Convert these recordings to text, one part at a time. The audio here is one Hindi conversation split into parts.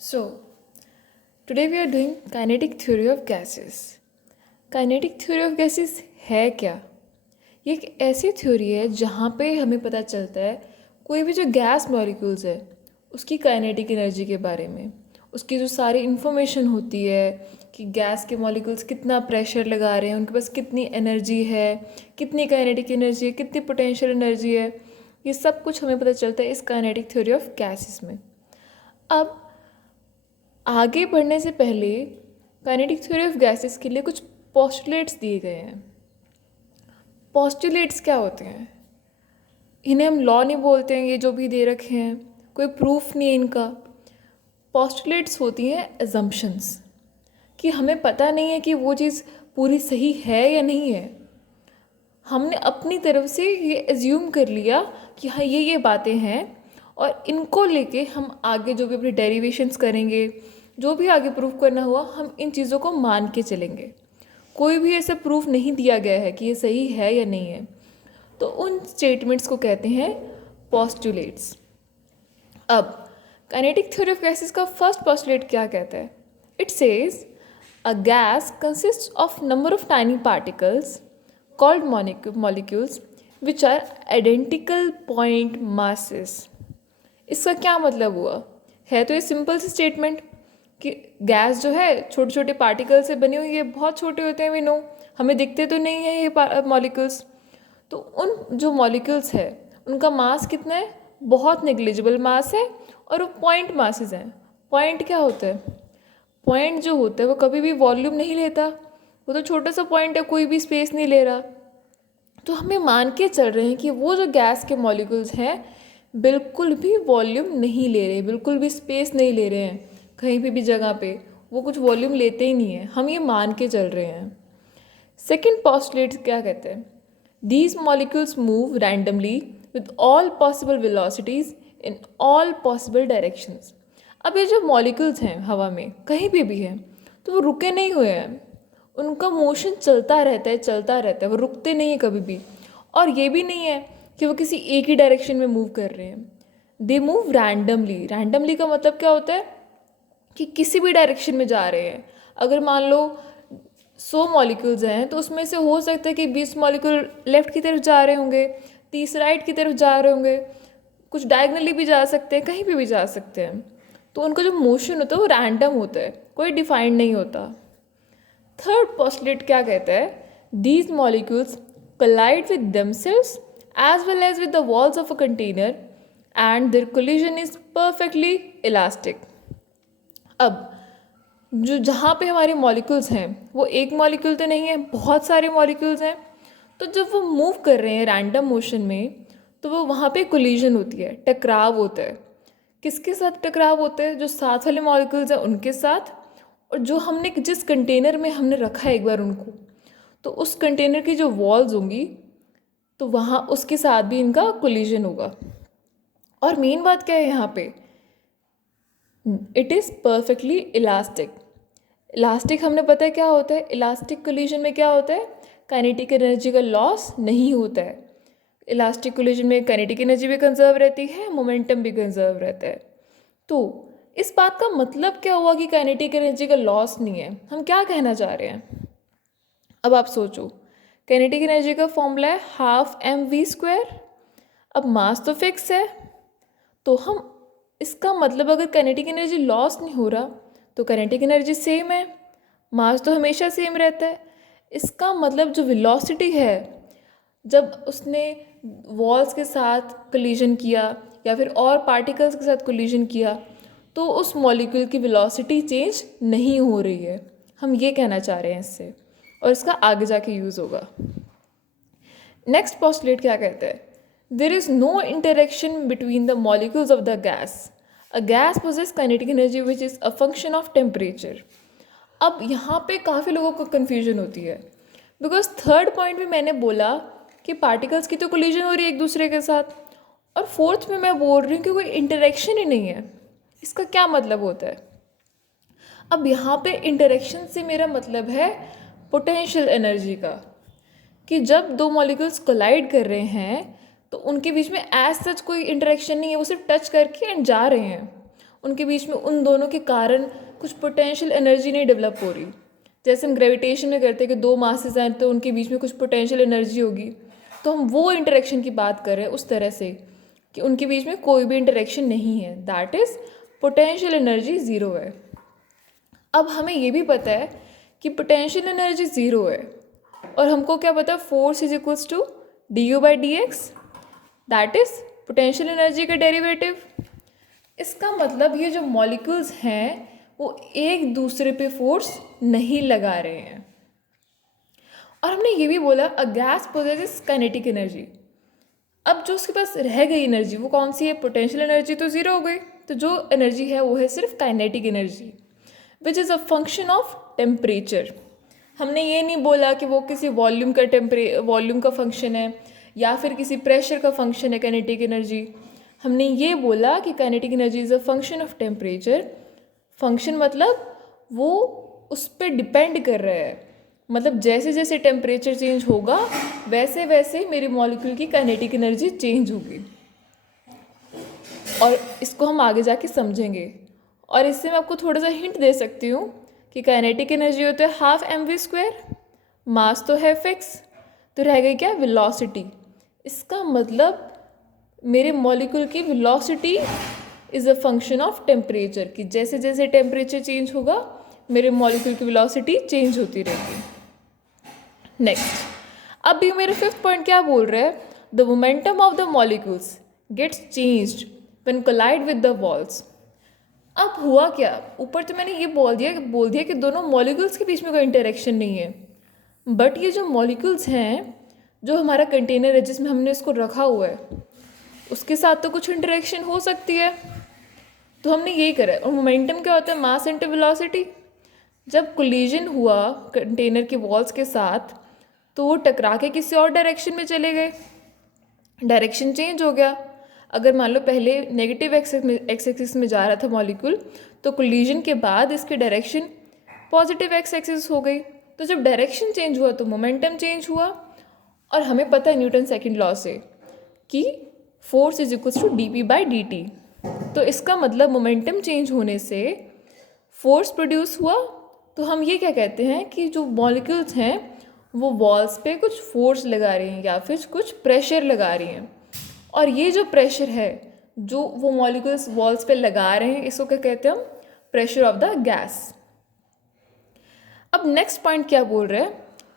So, today we are doing kinetic theory of gases. Kinetic theory of gases है क्या? ये एक ऐसी थ्योरी है जहाँ पे हमें पता चलता है कोई भी जो गैस मॉलिक्यूल्स है उसकी काइनेटिक एनर्जी के बारे में, उसकी जो सारी इन्फॉर्मेशन होती है कि गैस के मॉलिक्यूल्स कितना प्रेशर लगा रहे हैं, उनके पास कितनी एनर्जी है, कितनी काइनेटिक एनर्जी है, कितनी पोटेंशियल एनर्जी है, ये सब कुछ हमें पता चलता है इस काइनेटिक थ्योरी ऑफ गैसेस में। अब आगे बढ़ने से पहले काइनेटिक थ्योरी ऑफ गैसेस के लिए कुछ पोस्टुलेट्स दिए गए हैं। पोस्टुलेट्स क्या होते हैं? इन्हें हम लॉ नहीं बोलते हैं, ये जो भी दे रखे हैं कोई प्रूफ नहीं है इनका। पोस्टुलेट्स होती हैं एजम्पशंस कि हमें पता नहीं है कि वो चीज़ पूरी सही है या नहीं है। हमने अपनी तरफ से ये एज्यूम कर लिया कि हाँ ये बातें हैं और इनको लेके हम आगे जो भी अपने डेरिवेशंस करेंगे, जो भी आगे प्रूफ करना हुआ, हम इन चीज़ों को मान के चलेंगे। कोई भी ऐसा प्रूफ नहीं दिया गया है कि ये सही है या नहीं है, तो उन स्टेटमेंट्स को कहते हैं पोस्टुलेट्स। अब काइनेटिक थ्योरी ऑफ गैसेस का फर्स्ट पोस्टुलेट क्या कहता है? It says a gas consist of number of tiny particles called molecules which are identical point masses। इसका क्या मतलब हुआ? है तो ये सिंपल सी स्टेटमेंट कि गैस जो है छोटे छोटे पार्टिकल से बनी हुई है, बहुत छोटे होते हैं, वी नो, हमें दिखते तो नहीं है ये मॉलिक्यूल्स। तो उन जो मॉलिक्यूल्स है उनका मास कितना है? बहुत नेग्लिजिबल मास है और वो पॉइंट मासेस हैं। पॉइंट क्या होता है? पॉइंट जो होता है वो कभी भी वॉल्यूम नहीं लेता, वो तो छोटा सा पॉइंट है, कोई भी स्पेस नहीं ले रहा। तो हमें मान के चल रहे हैं कि वो जो गैस के मॉलिक्यूल्स हैं बिल्कुल भी वॉल्यूम नहीं ले रहे, बिल्कुल भी स्पेस नहीं ले रहे हैं, कहीं भी जगह पे वो कुछ वॉल्यूम लेते ही नहीं है, हम ये मान के चल रहे हैं। सेकेंड पोस्टुलेट क्या कहते हैं? These molecules move randomly with all possible velocities in all possible directions. अब ये जो मॉलिक्यूल्स हैं हवा में कहीं भी हैं तो वो रुके नहीं हुए हैं, उनका मोशन चलता रहता है, चलता रहता है, वो रुकते नहीं है कभी भी। और ये भी नहीं है कि वो किसी एक ही डायरेक्शन में मूव कर रहे हैं, दे मूव रैंडमली। रैंडमली का मतलब क्या होता है कि किसी भी डायरेक्शन में जा रहे हैं। अगर मान लो 100 मॉलिक्यूल्स हैं तो उसमें से हो सकता है कि 20 मॉलिक्यूल लेफ्ट की तरफ जा रहे होंगे, 30 राइट की तरफ जा रहे होंगे, कुछ डायगनली भी जा सकते हैं, कहीं भी जा सकते हैं। तो उनका जो मोशन होता है वो रैंडम होता है, कोई डिफाइंड नहीं होता। थर्ड पोस्टुलेट क्या कहता है? These molecules collide with themselves as well as with the walls of a container and their collision is perfectly elastic। अब जो जहाँ पे हमारे मॉलिक्यूल्स हैं वो एक मॉलिक्यूल तो नहीं है, बहुत सारे मॉलिक्यूल्स हैं। तो जब वो मूव कर रहे हैं रैंडम मोशन में तो वो वहाँ पे कोलिजन होती है, टकराव होता है। किसके साथ टकराव होता है? जो साथ वाले मॉलिक्यूल्स हैं उनके साथ, और जो हमने जिस कंटेनर में हमने रखा है एक बार उनको, तो उस कंटेनर की जो वॉल्स होंगी तो वहाँ उसके साथ भी इनका कोलिजन होगा। और मेन बात क्या है यहाँ पे? It is perfectly elastic. Elastic हमने पता है क्या होता है? इलास्टिक कोलिजन में क्या होता है? काइनेटिक एनर्जी का लॉस नहीं होता है। इलास्टिक कोलिजन में काइनेटिक एनर्जी भी कंजर्व रहती है, मोमेंटम भी कंजर्व रहता है। तो इस बात का मतलब क्या हुआ कि काइनेटिक एनर्जी का लॉस नहीं है? हम क्या कहना चाह रहे हैं? अब आप सोचो, काइनेटिक एनर्जी का फॉर्मूला है ½ mv²। अब मास तो फिक्स है, तो हम इसका मतलब अगर काइनेटिक एनर्जी लॉस नहीं हो रहा तो काइनेटिक एनर्जी सेम है, मास तो हमेशा सेम रहता है। इसका मतलब जो वेलोसिटी है, जब उसने वॉल्स के साथ कोलिजन किया या फिर और पार्टिकल्स के साथ कोलिजन किया तो उस मॉलिक्यूल की वेलोसिटी चेंज नहीं हो रही है, हम ये कहना चाह रहे हैं इससे, और इसका आगे जाके यूज़ होगा। नेक्स्ट पोस्टुलेट क्या कहता है? There is no interaction between the molecules of the gas. A gas possesses kinetic energy which is a function of temperature. अब यहाँ पे काफ़ी लोगों को कन्फ्यूजन होती है, बिकॉज थर्ड पॉइंट में मैंने बोला कि पार्टिकल्स की तो कोलिजन हो रही है एक दूसरे के साथ, और फोर्थ में मैं बोल रही हूँ कि कोई इंटरेक्शन ही नहीं है। इसका क्या मतलब होता है? अब यहाँ पे इंटरेक्शन से मेरा मतलब है पोटेंशियल एनर्जी का, कि जब दो मॉलिक्यूल्स कोलाइड कर रहे हैं तो उनके बीच में एज सच कोई इंटरेक्शन नहीं है, वो सिर्फ टच करके एंड जा रहे हैं, उनके बीच में उन दोनों के कारण कुछ पोटेंशियल एनर्जी नहीं डेवलप हो रही। जैसे हम ग्रेविटेशन में करते हैं कि दो मासेस हैं तो उनके बीच में कुछ पोटेंशियल एनर्जी होगी, तो हम वो इंटरेक्शन की बात कर रहे हैं उस तरह से कि उनके बीच में कोई भी इंटरेक्शन नहीं है, that is potential energy zero है। अब हमें ये भी पता है कि पोटेंशियल एनर्जी ज़ीरो है और हमको क्या पता है, force is equals to D U by D X, that is potential energy का डेरिवेटिव। इसका मतलब ये जो मॉलिक्यूल्स हैं वो एक दूसरे पे फोर्स नहीं लगा रहे हैं। और हमने ये भी बोला a gas possesses kinetic energy. अब जो उसके पास रह गई एनर्जी वो कौन सी है, पोटेंशियल एनर्जी तो ज़ीरो हो गई, तो जो एनर्जी है वो है सिर्फ kinetic energy which is a function of temperature. हमने ये नहीं बोला कि वो किसी वॉल्यूम का फंक्शन है या फिर किसी प्रेशर का फंक्शन है काइनेटिक एनर्जी। हमने ये बोला कि kinetic energy is a function of temperature. Function मतलब वो उस पर डिपेंड कर रहा है, मतलब जैसे जैसे टेम्परेचर चेंज होगा वैसे वैसे मेरी मॉलिक्यूल की काइनेटिक एनर्जी चेंज होगी। और इसको हम आगे जाके समझेंगे। और इससे मैं आपको थोड़ा सा हिंट दे सकती हूँ कि काइनेटिक एनर्जी होता है हाफ mv², मास तो है फिक्स, तो रह गई क्या, वेलोसिटी। इसका मतलब मेरे मॉलिक्यूल की velocity is a function of temperature, कि जैसे जैसे टेम्परेचर चेंज होगा मेरे मॉलिक्यूल की वेलोसिटी चेंज होती रहेगी। नेक्स्ट, अब भी मेरे फिफ्थ पॉइंट क्या बोल रहा है, the momentum of the molecules gets changed when collide with the walls. अब हुआ क्या, ऊपर तो मैंने ये बोल दिया कि दोनों मॉलिक्यूल्स के बीच में कोई इंटरेक्शन नहीं है, बट ये जो मॉलिक्यूल्स हैं, जो हमारा कंटेनर है जिसमें हमने इसको रखा हुआ है, उसके साथ तो कुछ इंटरेक्शन हो सकती है। तो हमने यही करा है। और मोमेंटम क्या होता है, मास इंटू वेलोसिटी। जब कोलिजन हुआ कंटेनर के वॉल्स के साथ तो वो टकरा के किसी और डायरेक्शन में चले गए, डायरेक्शन चेंज हो गया। अगर मान लो पहले नेगेटिव एक्स एक्सिस में जा रहा था मॉलिक्यूल, तो कोलिजन के बाद इसकी डायरेक्शन पॉजिटिव एक्स एक्सिस हो गई। तो जब डायरेक्शन चेंज हुआ तो मोमेंटम चेंज हुआ। और हमें पता है न्यूटन सेकंड लॉ से कि force is equals to D P by D T. तो इसका मतलब मोमेंटम चेंज होने से फोर्स प्रोड्यूस हुआ। तो हम ये क्या कहते हैं कि जो मॉलिक्यूल्स हैं वो वॉल्स पे कुछ फोर्स लगा रही हैं या फिर कुछ प्रेशर लगा रही हैं। और ये जो प्रेशर है जो वो मॉलिक्यूल्स वॉल्स पे लगा रहे हैं, इसको क्या कहते हैं हम, प्रेशर ऑफ द गैस। अब नेक्स्ट पॉइंट क्या बोल रहे हैं,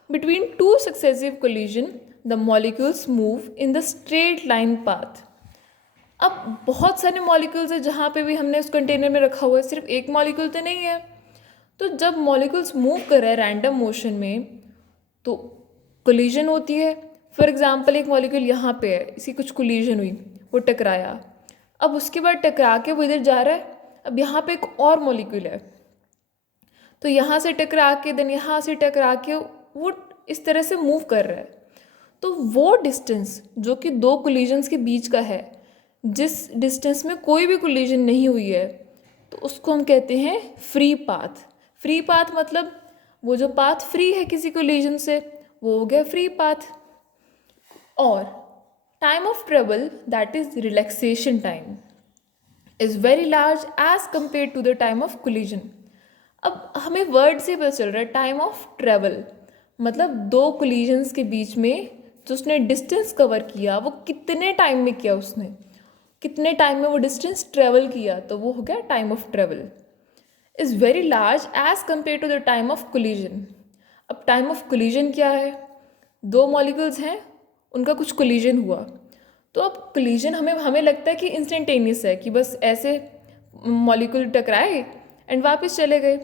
between two successive collision the molecules move in the straight line path. अब बहुत सारे मॉलिक्यूल्स हैं जहाँ पे भी हमने उस कंटेनर में रखा हुआ है, सिर्फ एक मॉलिक्यूल तो नहीं है। तो जब मॉलिक्यूल्स मूव कर रहे हैं रैंडम मोशन में तो कोलिजन होती है। फॉर एग्जांपल एक मॉलिक्यूल यहाँ पे है, इसी कुछ कोलिजन हुई, वो टकराया, अब उसके बाद टकरा के वो इधर जा रहा है। अब यहाँ पे एक और मॉलिक्यूल है, तो यहाँ से टकरा के देन यहाँ से टकरा के वो इस तरह से मूव कर रहा है। तो वो डिस्टेंस जो कि दो कोलिजन्स के बीच का है, जिस डिस्टेंस में कोई भी कोलिजन नहीं हुई है, तो उसको हम कहते हैं फ्री पाथ। फ्री पाथ मतलब वो जो पाथ फ्री है किसी कोलिजन से, वो हो गया फ्री पाथ। और time of travel that is relaxation time is very large as compare to the time of collision. अब हमें वर्ड से पता चल रहा है टाइम ऑफ ट्रेवल मतलब दो कोलिजन्स के बीच में जो उसने डिस्टेंस कवर किया वो कितने टाइम में किया, उसने कितने टाइम में वो डिस्टेंस ट्रेवल किया, तो वो हो गया time of travel is very large as compare to the time of collision. अब टाइम ऑफ कोलिजन क्या है, दो मॉलिक्यूल्स हैं उनका कुछ कोलिजन हुआ, तो अब कोलिजन हमें लगता है कि इंस्टेंटेनियस है, कि बस ऐसे मॉलिक्यूल टकराए एंड वापस चले गए,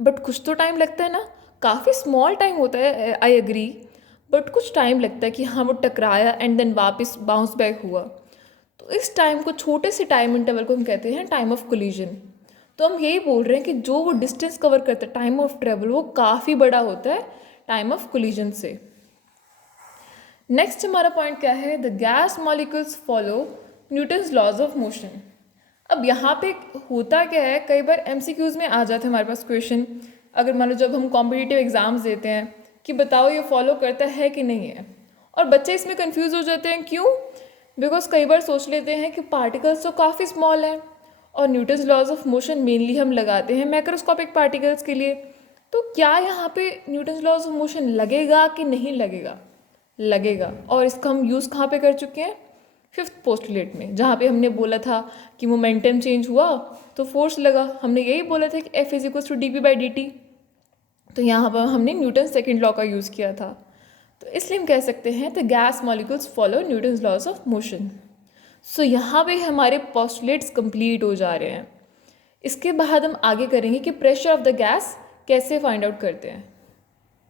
बट कुछ तो टाइम लगता है ना, काफ़ी स्मॉल टाइम होता है, आई एग्री, बट कुछ टाइम लगता है कि हाँ वो टकराया एंड देन वापस बाउंस बैक हुआ। तो इस टाइम को, छोटे से टाइम इंटरवल को हम कहते हैं टाइम ऑफ कोलिजन। तो हम यही बोल रहे हैं कि जो वो डिस्टेंस कवर करता है टाइम ऑफ ट्रेवल, वो काफ़ी बड़ा होता है टाइम ऑफ कोलिजन से। नेक्स्ट हमारा पॉइंट क्या है, the gas molecules follow Newton's laws of motion. अब यहाँ पे होता क्या है, कई बार MCQs में आ जाता है हमारे पास क्वेश्चन, अगर मान लो जब हम कॉम्पिटिटिव एग्जाम्स देते हैं कि बताओ ये फॉलो करता है कि नहीं है, और बच्चे इसमें कंफ्यूज हो जाते हैं। क्यों? बिकॉज कई बार सोच लेते हैं कि पार्टिकल्स तो काफ़ी स्मॉल हैं और Newton's laws of motion mainly हम लगाते हैं मैक्रोस्कोपिक पार्टिकल्स के लिए। तो क्या यहाँ पे न्यूटन्स लॉज ऑफ मोशन लगेगा कि नहीं लगेगा? लगेगा। और इसका हम यूज़ कहाँ पे कर चुके हैं? फिफ्थ पोस्टुलेट में, जहाँ पे हमने बोला था कि मोमेंटम चेंज हुआ तो फोर्स लगा। हमने यही बोला था कि F is equal to dp/dt। तो यहाँ पर हमने न्यूटन सेकेंड लॉ का यूज़ किया था। तो इसलिए हम कह सकते हैं the gas molecules follow Newton's laws of motion. So यहाँ पे हमारे पोस्टुलेट्स कंप्लीट हो जा रहे हैं। इसके बाद हम आगे करेंगे कि प्रेशर ऑफ द गैस कैसे फाइंड आउट करते हैं।